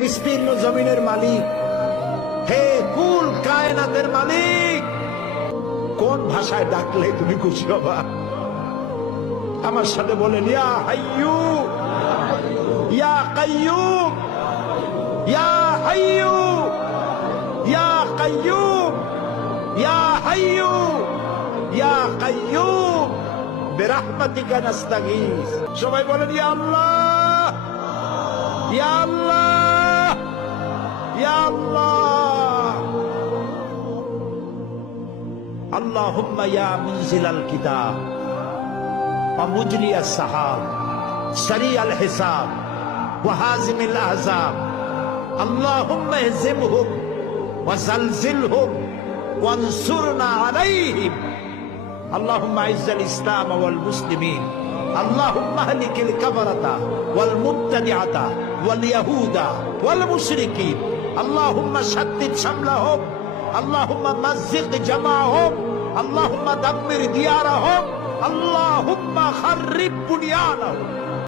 বিস্তীর্ণ জমিনের মালিক। হে কুল কায়নাতের মালিক! কোন ভাষায় ডাকলে তুমি খুশি হবা? আমার সাথে বলেন, ইয়া হাইয়ু, ইয়া কাইয়ুম, ইয়া হাইয়ু, ইয়া কাইয়ুম, ইয়া হাইয়ু, ইয়া কাইয়ুম, বিরহমাতিকা নাস্তাগীস। সবাই বলেন, ইয়া আল্লাহ ইয়া আল্লাহ। يا الله. اللهم يا منزل الكتاب. ومجري السحاب. سريع الحساب. وهازم الأحزاب. اللهم اهزمهم. وزلزلهم. وانصرنا عليهم. اللهم اعز الإسلام والمسلمين. اللهم اهلك الكفرة والمبتدعة واليهود والمشركين. আল্লাহুম্মা শাদ্দিদ শামলাহুম আল্লাহুম্মা মাযযিক জামাহুম আল্লাহুম্মা দাম্মির দিয়ারাহুম আল্লাহুম্মা খাররিব বুনিয়ানাহুম